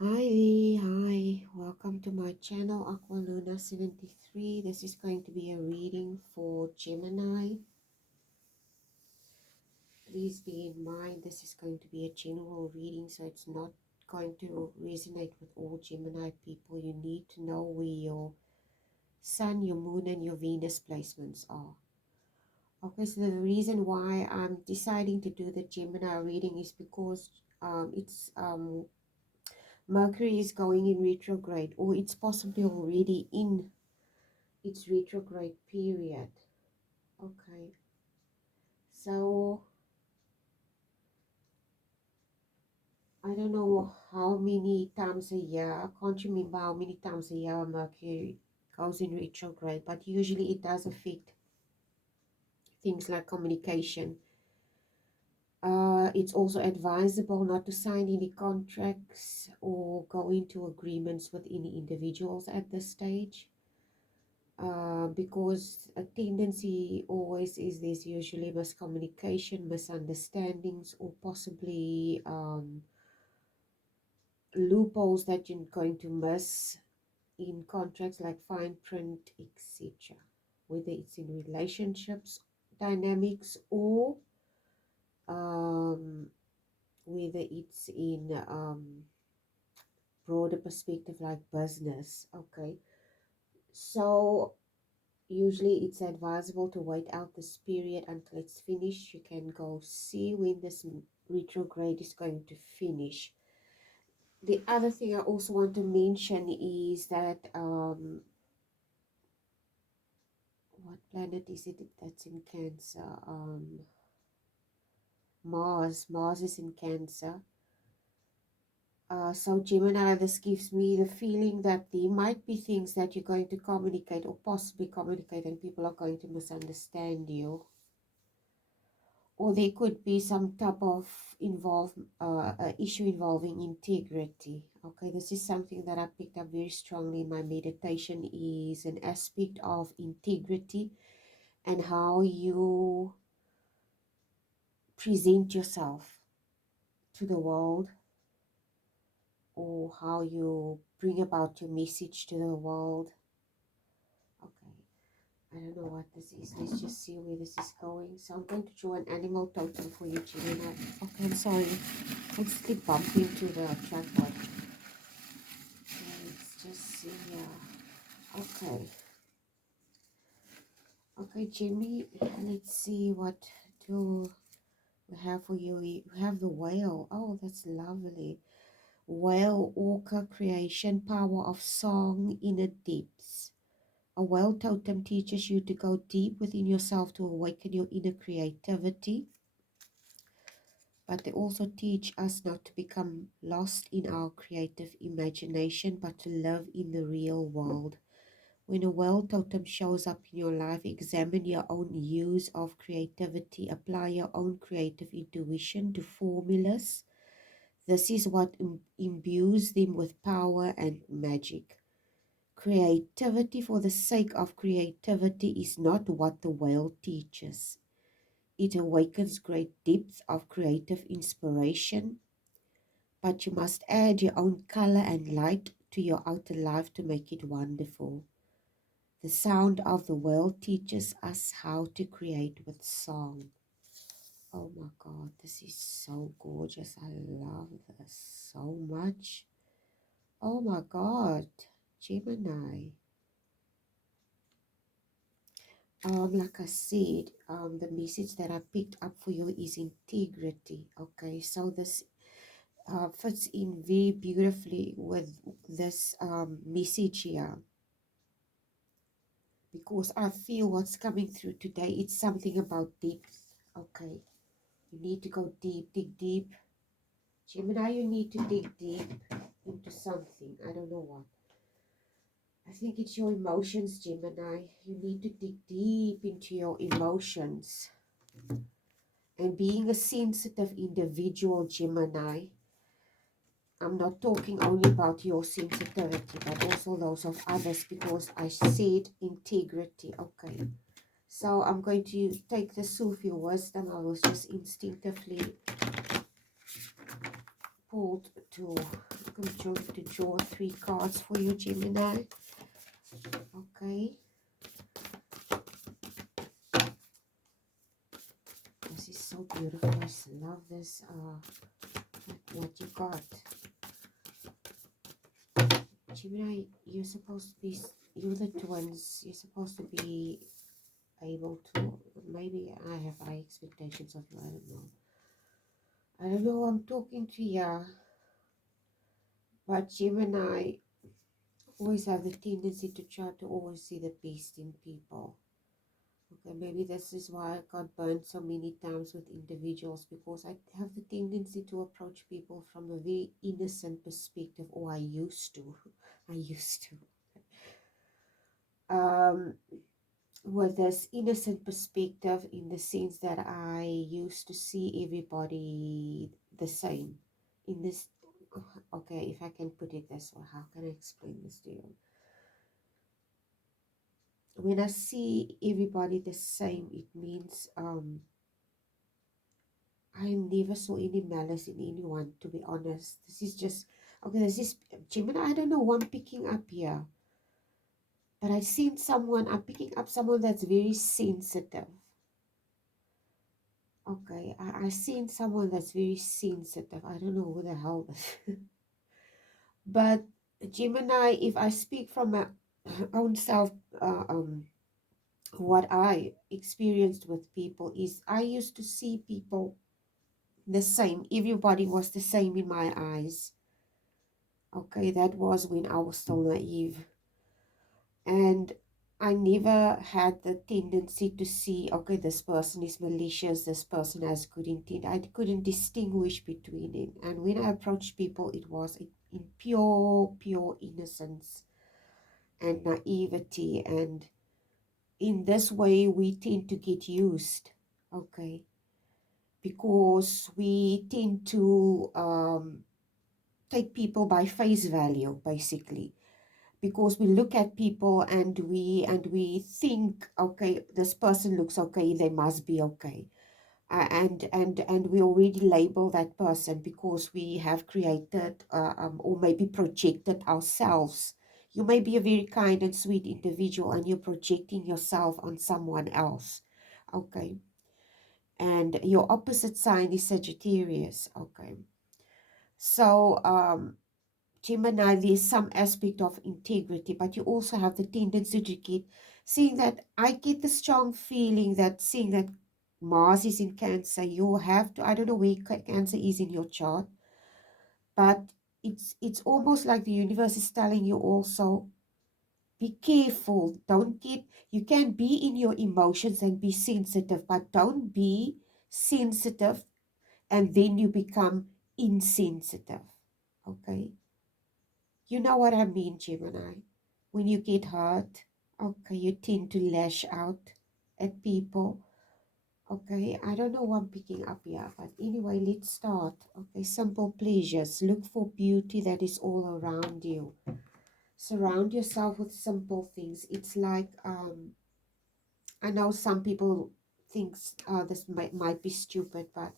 Hi, welcome to my channel Aqualuna 73. This is going to be a reading for Gemini. Please be in mind this is going to be a general reading, so it's not going to resonate with all Gemini people. You need to know where your Sun, your Moon, and your Venus placements are. Okay, so the reason why I'm deciding to do the Gemini reading is because it's Mercury is going in retrograde, or it's possibly already in its retrograde period. Okay, so I don't know how many times a year, I can't remember how many times a year Mercury goes in retrograde, but usually it does affect things like communication. It's also advisable not to sign any contracts or go into agreements with any individuals at this stage. Because a tendency always is there's usually miscommunication, misunderstandings, or possibly loopholes that you're going to miss in contracts like fine print, etc. Whether it's in relationships, dynamics, or um, whether it's in broader perspective like business. Okay, so usually it's advisable to wait out this period until it's finished. You can go see when this retrograde is going to finish. The other thing I also want to mention is that what planet is it that's in Cancer? Mars is in Cancer. So Gemini, this gives me the feeling that there might be things that you're going to communicate or possibly communicate and people are going to misunderstand you. Or there could be some type of issue involving integrity. Okay, this is something that I picked up very strongly in my meditation, is an aspect of integrity and how you present yourself to the world, or how you bring about your message to the world. Okay, I don't know what this is. Let's just see where this is going. So I'm going to draw an animal totem for you, Gemini. Okay, I'm sorry. Let's keep bumping into the tripod. Okay, let's just see here. Okay. Okay, Jimmy, let's see what do we have for you. We have the whale. Oh, that's lovely. Whale, orca, creation, power of song, inner depths. A whale totem teaches you to go deep within yourself to awaken your inner creativity. But they also teach us not to become lost in our creative imagination, but to live in the real world. When a whale totem shows up in your life, examine your own use of creativity, apply your own creative intuition to formulas. This is what imbues them with power and magic. Creativity for the sake of creativity is not what the whale teaches. It awakens great depth of creative inspiration, but you must add your own color and light to your outer life to make it wonderful. The sound of the whale teaches us how to create with song. Oh my God, this is so gorgeous. I love this so much. Oh my God, Gemini. Like I said, the message that I picked up for you is integrity. Okay, so this fits in very beautifully with this message here, because I feel what's coming through today, it's something about depth. Okay, you need to go deep, dig deep. Gemini, you need to dig deep into something. I don't know what. I think it's your emotions, Gemini. You need to dig deep into your emotions. And being a sensitive individual, Gemini, I'm not talking only about your sensitivity, but also those of others, because I said integrity. Okay. So I'm going to take the Sufi wisdom. I was just instinctively pulled to going to draw 3 cards for you, Gemini. Okay. This is so beautiful. I just love this. What you got. Gemini, you're supposed to be, you're the twins. You're supposed to be able to, maybe I have high expectations of you. I don't know. I don't know who I'm talking to you. But Gemini always have the tendency to try to always see the best in people. Okay, maybe this is why I got burned so many times with individuals, because I have the tendency to approach people from a very innocent perspective, or I used to. I used to. With this innocent perspective, in the sense that I used to see everybody the same. In this, okay, if I can put it this way, how can I explain this to you? When I see everybody the same, it means I never saw any malice in anyone, to be honest. This is just, okay, this is, Gemini, I don't know who I'm picking up here. But I seen someone, I'm picking up someone that's very sensitive. Okay, I seen someone that's very sensitive. I don't know who the hell this. But Gemini, if I speak from my own self, what I experienced with people is I used to see people the same. Everybody was the same in my eyes. Okay, that was when I was still naive. And I never had the tendency to see, okay, this person is malicious, this person has good intent. I couldn't distinguish between it. And when I approached people, it was in pure innocence and naivety. And in this way, we tend to get used, okay, because we tend to take people by face value, basically, because we look at people and we think, okay, this person looks okay, they must be okay, and we already label that person because we have created or maybe projected ourselves. You may be a very kind and sweet individual and you're projecting yourself on someone else, okay, and your opposite sign is Sagittarius, okay. So Gemini, there's some aspect of integrity, but you also have the tendency to get, seeing that, I get the strong feeling that seeing that Mars is in Cancer, you have to, I don't know where Cancer is in your chart, but it's almost like the universe is telling you also, be careful, don't get, you can be in your emotions and be sensitive, but don't be sensitive and then you become insensitive, okay? You know what I mean, Gemini? When you get hurt, okay, you tend to lash out at people. Okay, I don't know what I'm picking up here, but anyway, let's start. Okay, simple pleasures. Look for beauty that is all around you. Surround yourself with simple things. It's like, I know some people think this might be stupid, but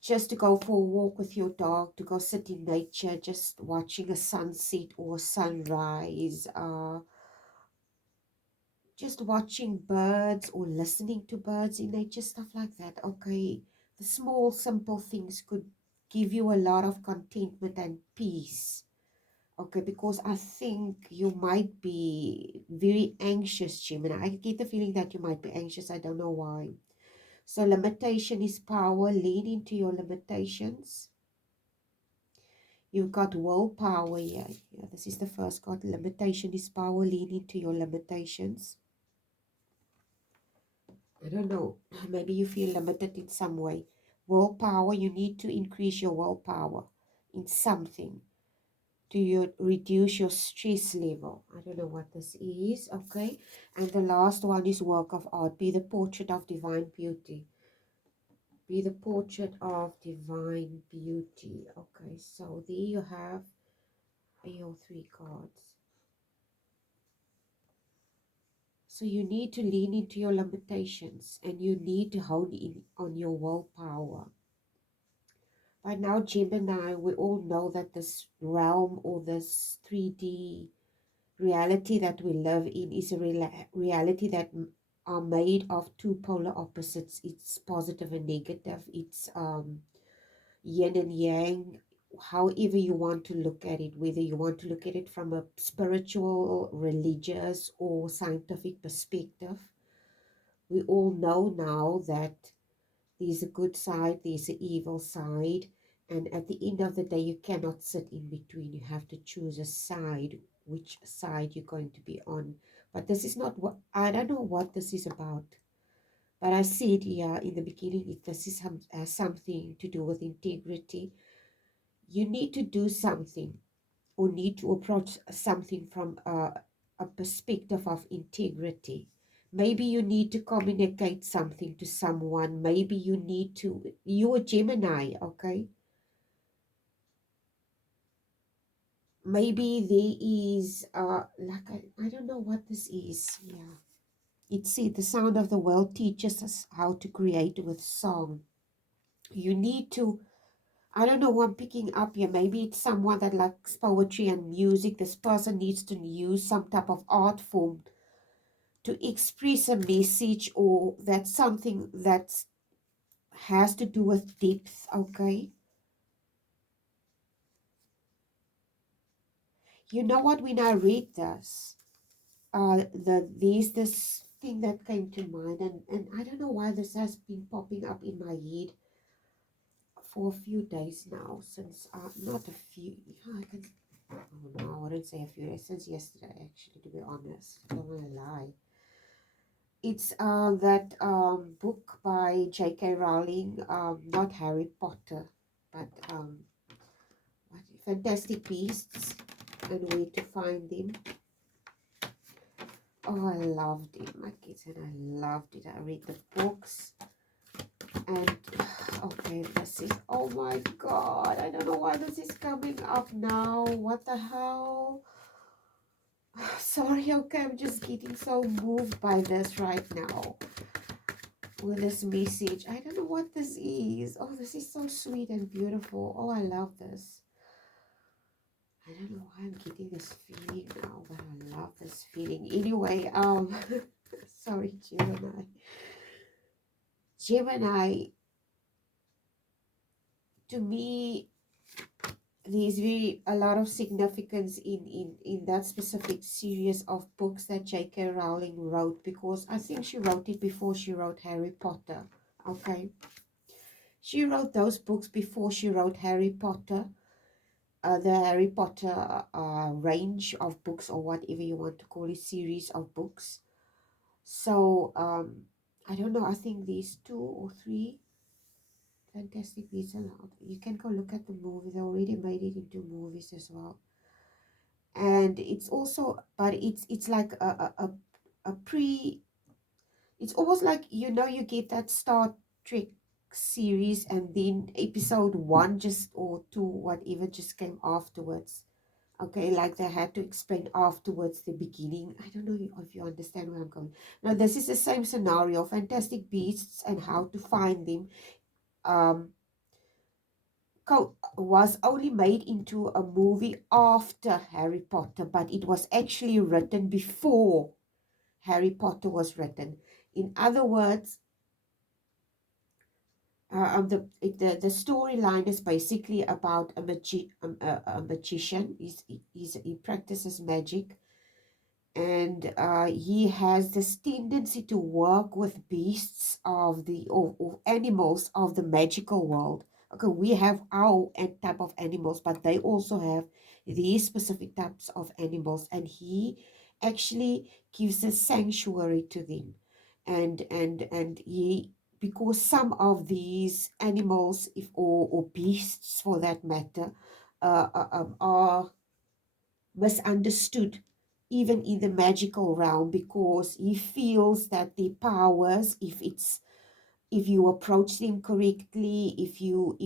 just to go for a walk with your dog, to go sit in nature, just watching a sunset or a sunrise, just watching birds or listening to birds in nature, stuff like that. Okay, the small, simple things could give you a lot of contentment and peace. Okay, because I think you might be very anxious, Gemini. I get the feeling that you might be anxious. I don't know why. So limitation is power. Lean into your limitations. You've got willpower here. Yeah, this is the first card. Limitation is power. Lean into your limitations. I don't know. Maybe you feel limited in some way. Willpower, you need to increase your willpower in something to reduce your stress level. I don't know what this is. Okay. And the last one is work of art. Be the portrait of divine beauty. Be the portrait of divine beauty. Okay. So there you have your 3 cards. So you need to lean into your limitations and you need to hone in on your willpower. By now, Gemini, we all know that this realm or this 3D reality that we live in is a reality that are made of two polar opposites. It's positive and negative. It's yin and yang, however you want to look at it, whether you want to look at it from a spiritual, religious, or scientific perspective. We all know now that there's a good side, there's an evil side, and at the end of the day, you cannot sit in between. You have to choose a side, which side you're going to be on. But this is not what, I don't know what this is about. But I said here in the beginning, if this is something to do with integrity, you need to do something or need to approach something from a perspective of integrity. Maybe you need to communicate something to someone. Maybe you need to, you're a Gemini, okay? Maybe there is, like, I don't know what this is. Yeah. It's it, the sound of the world teaches us how to create with song. You need to, I don't know who I'm picking up here. Maybe it's someone that likes poetry and music. This person needs to use some type of art form to express a message, or that's something that has to do with depth, okay? You know what, when I read this, there's this thing that came to mind, and I don't know why this has been popping up in my head for a few days now, since, not a few, yeah, oh no, I wouldn't say a few days, since yesterday, actually, to be honest, I don't want to lie. It's that book by J.K. Rowling, not Harry Potter, but what, Fantastic Beasts and Where to Find Them. Oh, I loved it, my kids, and I loved it. I read the books, and okay, this is, oh my God, I don't know why this is coming up now. What the hell? Sorry, okay, I'm just getting so moved by this right now. With this message. I don't know what this is. Oh, this is so sweet and beautiful. Oh, I love this. I don't know why I'm getting this feeling now, but I love this feeling. Anyway, sorry, Gemini. Gemini, to me, there's a lot of significance in that specific series of books that J.K. Rowling wrote, because I think she wrote it before she wrote Harry Potter. Okay. She wrote those books before she wrote Harry Potter. The Harry Potter range of books, or whatever you want to call it, series of books. So I don't know, I think these 2 or 3 Fantastic Beasts and you can go look at the movie. They already made it into movies as well. And it's also, but it's like a pre, it's almost like, you know, you get that Star Trek series and then episode 1 just, or 2, whatever, just came afterwards. Okay, like they had to explain afterwards the beginning. I don't know if you understand where I'm going. Now, this is the same scenario, Fantastic Beasts and How to Find Them, was only made into a movie after Harry Potter, but it was actually written before Harry Potter was written. In other words, the storyline is basically about a magician. He practices magic, and he has this tendency to work with beasts of the, or animals of the magical world. Okay, we have our type of animals, but they also have these specific types of animals, and he actually gives a sanctuary to them, and he, because some of these animals, if or beasts for that matter, are misunderstood even in the magical realm, because he feels that the powers, if you approach them correctly, if you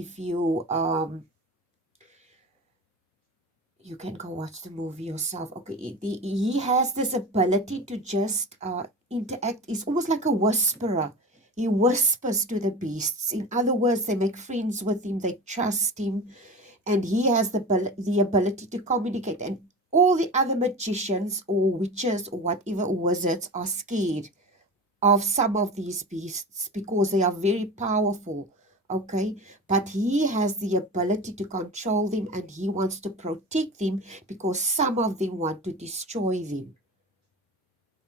you can go watch the movie yourself. Okay, he has this ability to just interact. He's almost like a whisperer. He whispers to the beasts. In other words, they make friends with him, they trust him, and he has the ability to communicate. And all the other magicians or witches or whatever, or wizards, are scared of some of these beasts because they are very powerful. Okay, but he has the ability to control them, and he wants to protect them because some of them want to destroy them.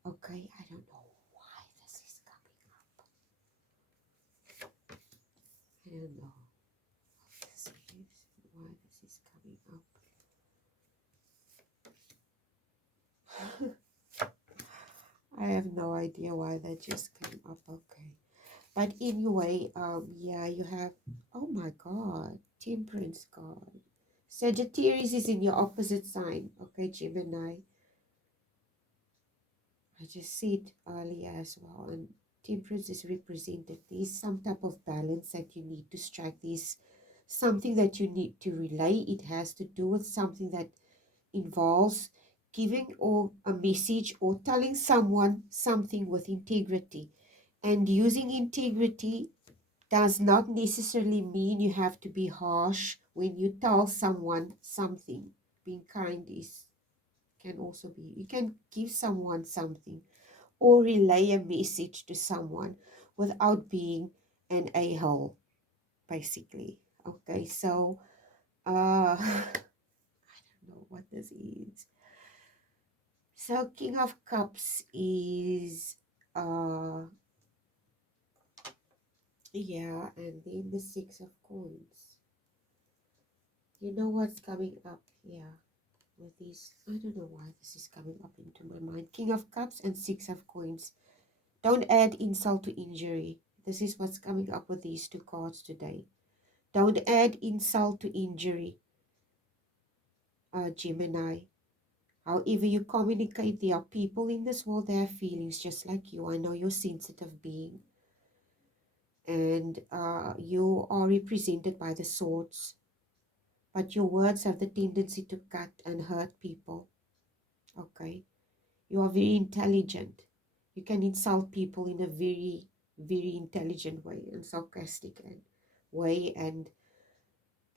Okay, I don't know why this is coming up. I don't know what this is, why this is coming up. I have no idea why that just came up. Okay. But anyway, yeah, you have, oh my God, Temperance card. Sagittarius is in your opposite sign. Okay, Gemini. I just said earlier as well. And Temperance is represented. There's some type of balance that you need to strike. There's something that you need to relay. It has to do with something that involves giving or a message or telling someone something with integrity. And using integrity does not necessarily mean you have to be harsh when you tell someone something. Being kind is can also be, you can give someone something or relay a message to someone without being an a-hole, basically. Okay, so I don't know what this is. So King of Cups is yeah, and then the Six of Coins. You know what's coming up here with these? I don't know why this is coming up into my mind. King of Cups and Six of Coins. Don't add insult to injury. This is what's coming up with these two cards today. Don't add insult to injury, Gemini. However you communicate, there are people in this world that have feelings just like you. I know you're sensitive being. And you are represented by the swords. But your words have the tendency to cut and hurt people. Okay? You are very intelligent. You can insult people in a very, very intelligent way and sarcastic and way. And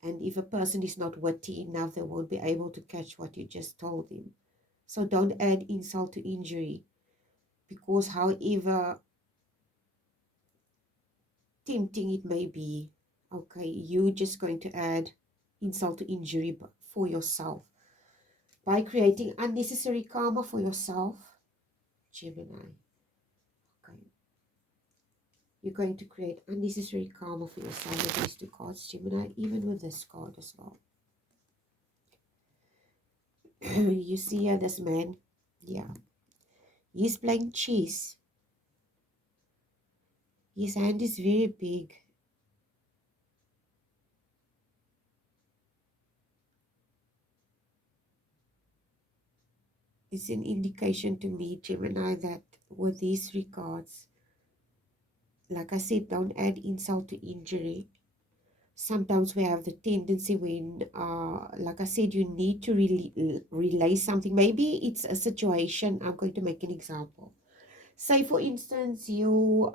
if a person is not witty enough, they won't be able to catch what you just told them. So don't add insult to injury, because however tempting it may be, okay, you're just going to add insult to injury for yourself by creating unnecessary karma for yourself, Gemini. Okay, you're going to create unnecessary karma for yourself with these two cards, Gemini, even with this card as well. You see here this man, yeah, he's playing chess. His hand is very big. It's an indication to me, Gemini, that with these regards, like I said, don't add insult to injury. Sometimes we have the tendency when, like I said, you need to relay something. Maybe it's a situation. I'm going to make an example. Say, for instance, you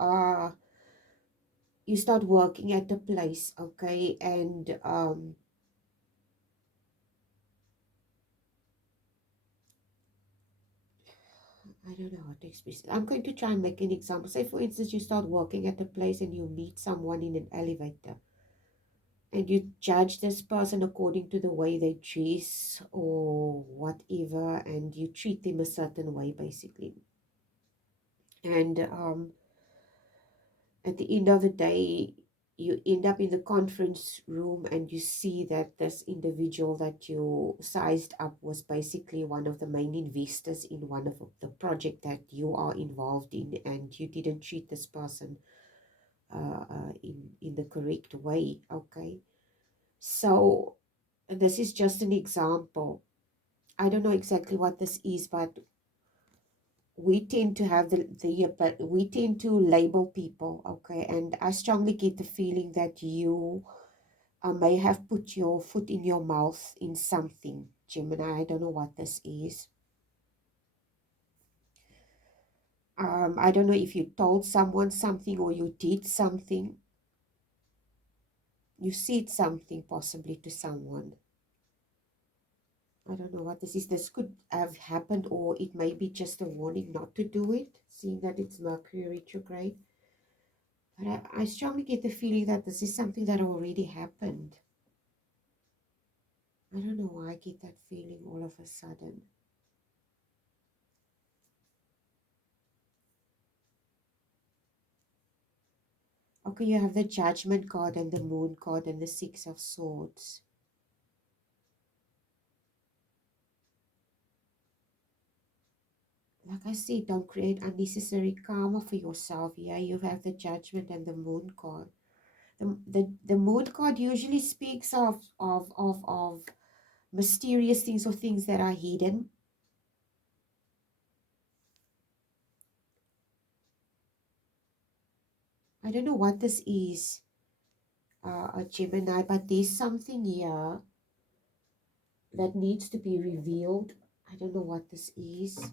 start working at a place, okay, and I don't know how to express it. I'm going to try and make an example. Say, for instance, you start working at a place and you meet someone in an elevator, and you judge this person according to the way they dress or whatever, and you treat them a certain way, basically. And at the end of the day, you end up in the conference room and you see that this individual that you sized up was basically one of the main investors in one of the project that you are involved in, and you didn't treat this person in the correct way. Okay, so this is just an example. I don't know exactly what this is, but we tend to have but we tend to label people, okay, and I strongly get the feeling that you may have put your foot in your mouth in something, Gemini. I don't know what this is. I don't know if you told someone something or you did something. You said something possibly to someone. I don't know what this is. This could have happened, or it may be just a warning not to do it, seeing that it's Mercury retrograde. But I strongly get the feeling that this is something that already happened. I don't know why I get that feeling all of a sudden. Okay, you have the Judgment card and the Moon card and the Six of Swords. Like I said, don't create unnecessary karma for yourself. Yeah, you have the Judgment and the Moon card. The Moon card usually speaks of mysterious things or things that are hidden. I don't know what this is, a Gemini, but there's something here that needs to be revealed. I don't know what this is.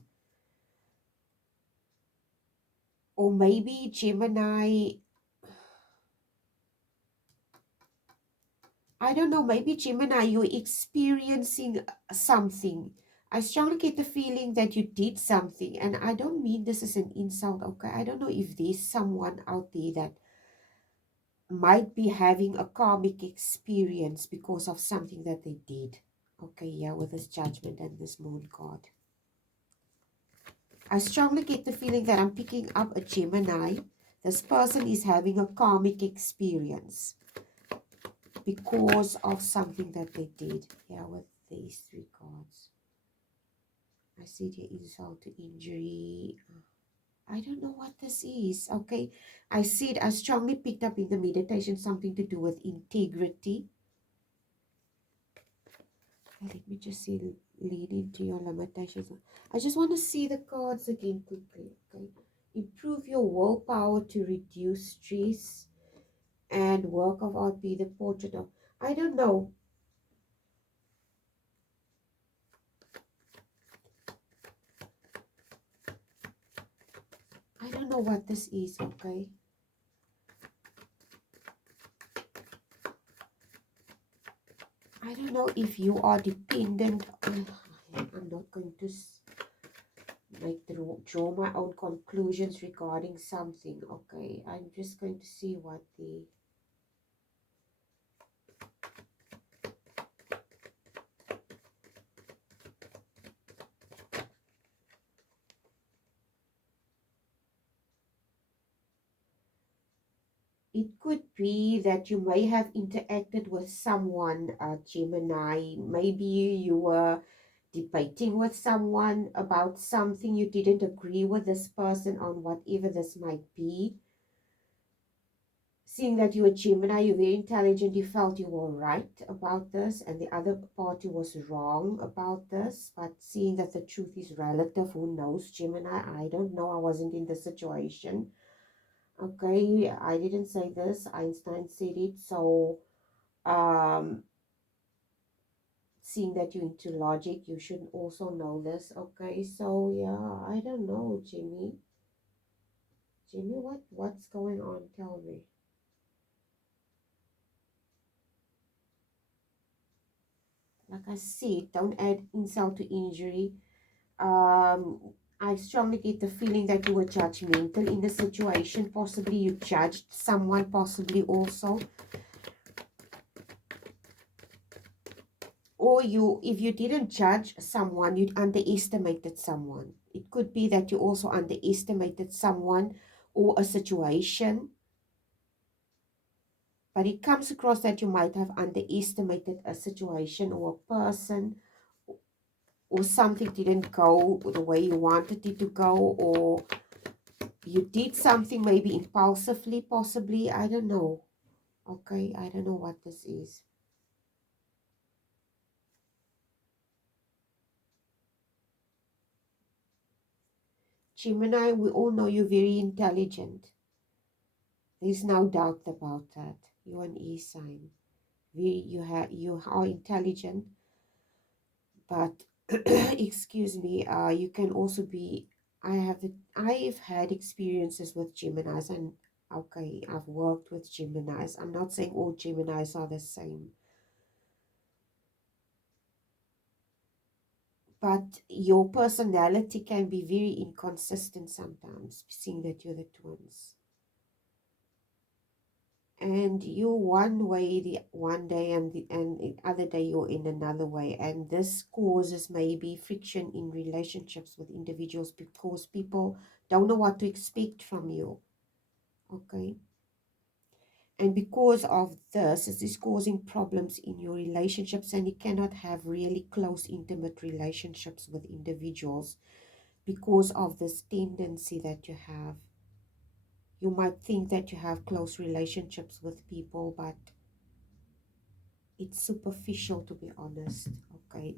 Or maybe Gemini, I don't know, maybe Gemini, you're experiencing something. I strongly get the feeling that you did something, and I don't mean this as an insult, okay? I don't know if there's someone out there that might be having a karmic experience because of something that they did. Okay, yeah, with this Judgment and this Moon card. I strongly get the feeling that I'm picking up a Gemini. This person is having a karmic experience because of something that they did. Yeah, with these three cards. I see the insult to injury. I don't know what this is. Okay, I see it. I strongly picked up in the meditation something to do with integrity. Let me just see, lead into your limitations. I just want to see the cards again quickly. Okay, improve your willpower to reduce stress, and work of art be the portrait of. I don't know. I don't know what this is. Okay. I don't know if you are dependent on. I'm not going to draw my own conclusions regarding something. Okay, I'm just going to see what the. It could be that you may have interacted with someone, Gemini. Maybe you were debating with someone about something, you didn't agree with this person on whatever this might be. Seeing that you're a Gemini, you're very intelligent, you felt you were right about this and the other party was wrong about this. But seeing that the truth is relative, who knows, Gemini? I don't know. I wasn't in the situation. Okay, I didn't say this. Einstein said it. So, seeing that you're into logic, you should also know this. Okay, so yeah, I don't know, Jimmy. Jimmy, what's going on? Tell me. Like I said, don't add insult to injury. Um, I strongly get the feeling that you were judgmental in the situation. Possibly you judged someone, possibly also. Or if you didn't judge someone, you underestimated someone. It could be that you also underestimated someone or a situation. But it comes across that you might have underestimated a situation or a person, or something didn't go the way you wanted it to go, or you did something maybe impulsively, possibly. I don't know. Okay, I don't know what this is. Gemini, we all know you're very intelligent. There's no doubt about that. You're an E sign. You are intelligent, but excuse me, you can also be I've had experiences with Geminis, and okay, I've worked with Geminis. I'm not saying all Geminis are the same, but your personality can be very inconsistent sometimes, seeing that you're the twins. And you one way the one day, and the other day you're in another way, and this causes maybe friction in relationships with individuals because people don't know what to expect from you. Okay. And because of this, it is causing problems in your relationships, and you cannot have really close, intimate relationships with individuals because of this tendency that you have. You might think that you have close relationships with people, but it's superficial, to be honest. Okay.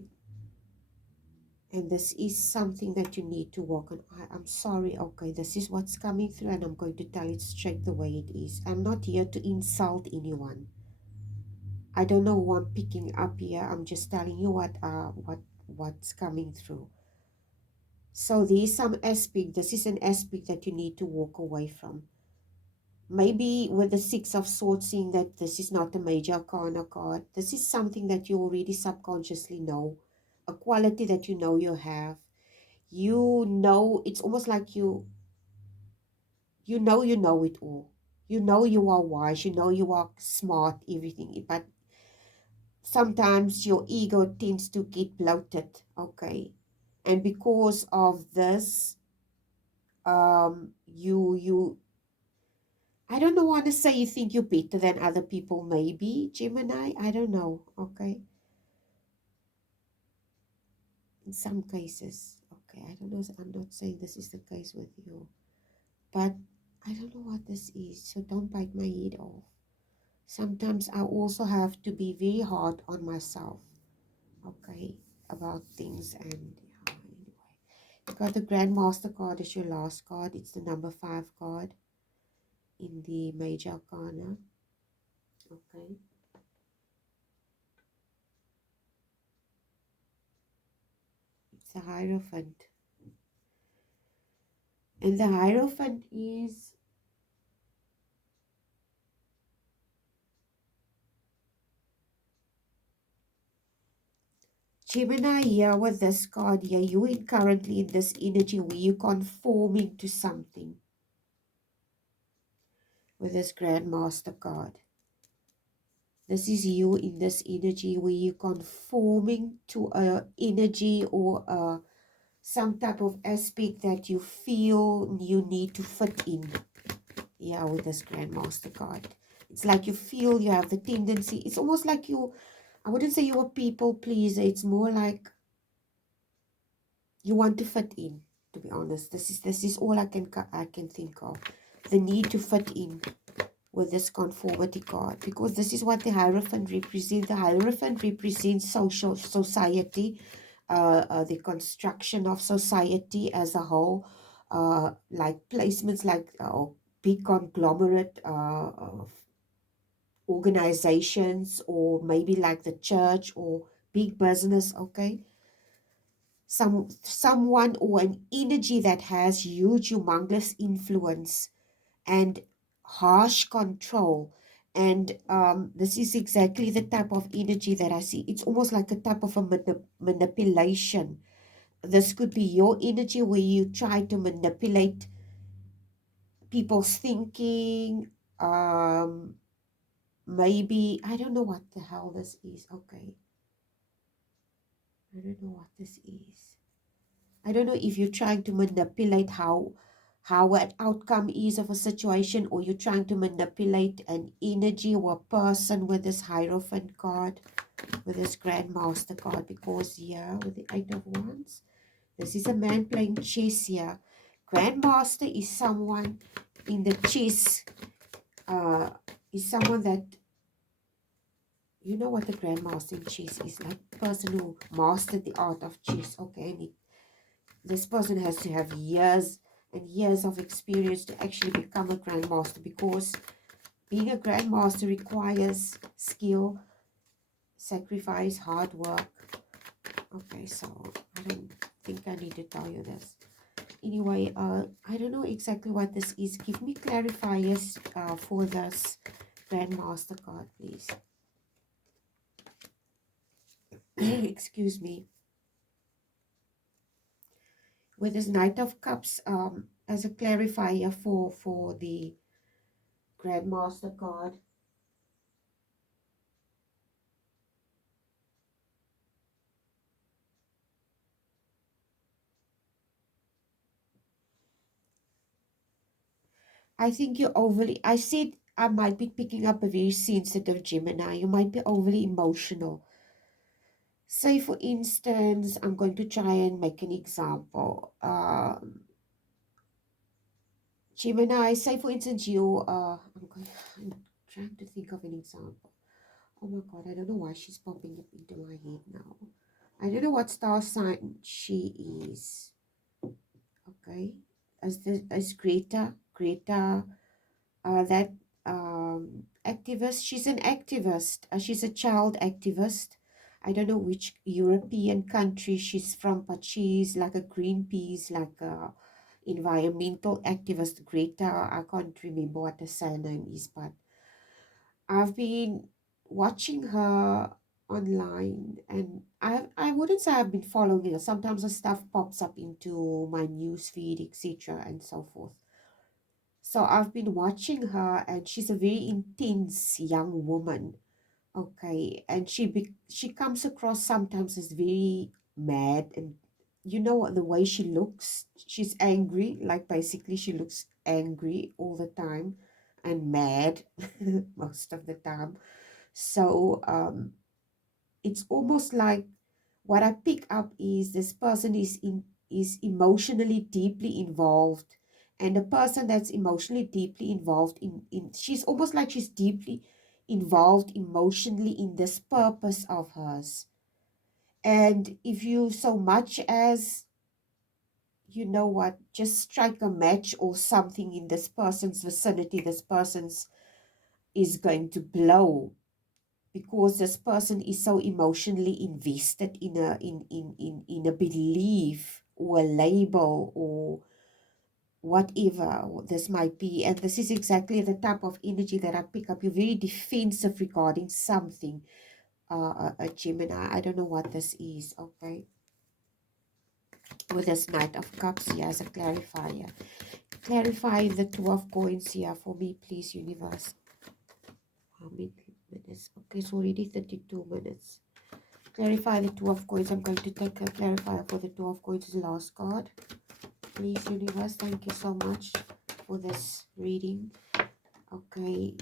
And this is something that you need to work on. I'm sorry. Okay, this is what's coming through, and I'm going to tell it straight the way it is. I'm not here to insult anyone. I don't know who I'm picking up here. I'm just telling you what's coming through. So there's some aspect. This is an aspect that you need to walk away from. Maybe with the Six of Swords, seeing that this is not a major arcana card. This is something that you already subconsciously know, a quality that you know you have. You know, it's almost like you know it all. You know you are wise. You know you are smart. Everything, but sometimes your ego tends to get bloated, okay, and because of this, you I don't know, want to say you think you're better than other people, maybe Gemini, I don't know, okay, in some cases, okay, I don't know, I'm not saying this is the case with you, but I don't know what this is, so don't bite my head off. Sometimes I also have to be very hard on myself, okay, about things. And yeah, anyway, you got the Grand Master card as your last card. It's the number 5 card in the major arcana. Okay, it's the Hierophant, and the Hierophant is Gemini here with this card here. You are currently in this energy where you're conforming to something with this Grand Master card. This is you in this energy where you're conforming to a energy or some type of aspect that you feel you need to fit in. Yeah, with this Grand Master card. It's like you feel you have the tendency. It's almost like you, I wouldn't say you're a people pleaser. It's more like you want to fit in, to be honest. This is all I can think of. The need to fit in with this conformity card, because this is what the Hierophant represents. The Hierophant represents society, the construction of society as a whole, like placements, like big conglomerate organizations, or maybe like the church or big business. Okay, someone or an energy that has huge, humongous influence and harsh control. And this is exactly the type of energy that I see. It's almost like a type of a manipulation. This could be your energy where you try to manipulate people's thinking. Maybe, I don't know what the hell this is. Okay, I don't know what this is. I don't know if you're trying to manipulate how an outcome is of a situation, or you're trying to manipulate an energy or a person with this Hierophant card, with this Grand Master card, because here with the 8 of Wands, this is a man playing chess here. Grand Master is someone in the chess, is someone that, you know what the Grand Master in chess is, like a person who mastered the art of chess, okay, and this person has to have years and years of experience to actually become a grandmaster, because being a grandmaster requires skill, sacrifice, hard work. Okay, so I don't think I need to tell you this. Anyway, I don't know exactly what this is. Give me clarifiers for this Grandmaster card, please. Excuse me. With this Knight of Cups, as a clarifier for the Grandmaster card. I think you're overly, I said I might be picking up a very sensitive Gemini. You might be overly emotional. Say, for instance, I'm going to try and make an example. Gemini, say, for instance, I'm trying to think of an example. Oh my God, I don't know why she's popping up into my head now. I don't know what star sign she is. Okay. As Greta, that activist. She's an activist. She's a child activist. I don't know which European country she's from, but she's like a Greenpeace, like a environmental activist. Greta, I can't remember what her surname is, but I've been watching her online, and I wouldn't say I've been following her. Sometimes the stuff pops up into my news feed, etc., and so forth. So I've been watching her, and she's a very intense young woman. Okay, and she comes across sometimes as very mad, and you know what, the way she looks, she's angry. Like basically, she looks angry all the time and mad most of the time. So it's almost like what I pick up is this person is emotionally deeply involved, and the person that's emotionally deeply involved in she's almost like she's deeply involved emotionally in this purpose of hers. And if you so much as, you know what, just strike a match or something in this person's vicinity, this person's is going to blow, because this person is so emotionally invested in a belief or a label or whatever this might be. And this is exactly the type of energy that I pick up. You're very defensive regarding something, a Gemini. I don't know what this is. Okay, with this Knight of Cups here as a clarifier. Clarify the Two of Coins here for me, please, universe. How many minutes? Okay, it's already 32 minutes. Clarify the Two of Coins. I'm going to take a clarifier for the Two of Coins, last card. Please, universe, thank you so much for this reading. Okay.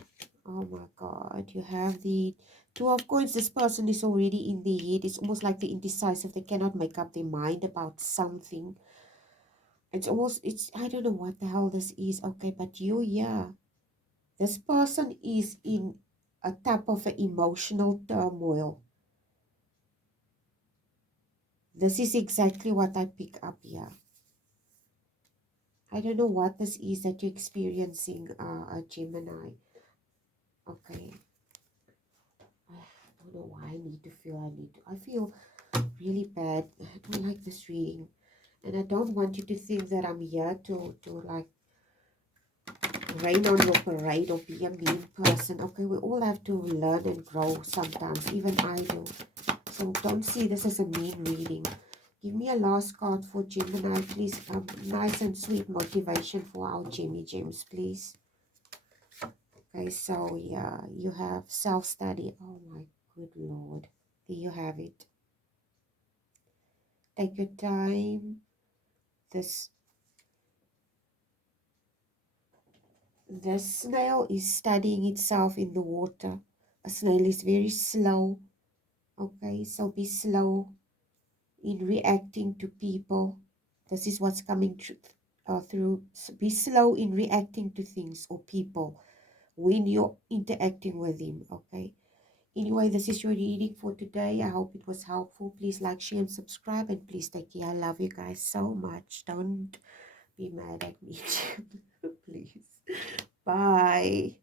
Oh my God. You have the Two of Coins. This person is already in the head. It's almost like the indecisive. They cannot make up their mind about something. I don't know what the hell this is. Okay, but yeah. This person is in a type of an emotional turmoil. This is exactly what I pick up here. I don't know what this is that you're experiencing, a Gemini. Okay. I don't know why I feel really bad. I don't like this reading. And I don't want you to think that I'm here to like rain on your parade or be a mean person. Okay, we all have to learn and grow sometimes. Even I do. So don't see this as a mean reading. Give me a last card for Gemini, please. Nice and sweet motivation for our Gemmy Gems, please. Okay, so yeah, you have self-study. Oh my good Lord. There you have it. Take your time. This snail is studying itself in the water. A snail is very slow. Okay, so be slow in reacting to people. This is what's coming through. So be slow in reacting to things or people when you're interacting with them. Okay. Anyway, this is your reading for today. I hope it was helpful. Please like, share, and subscribe. And please take care. I love you guys so much. Don't be mad at me. Please. Bye.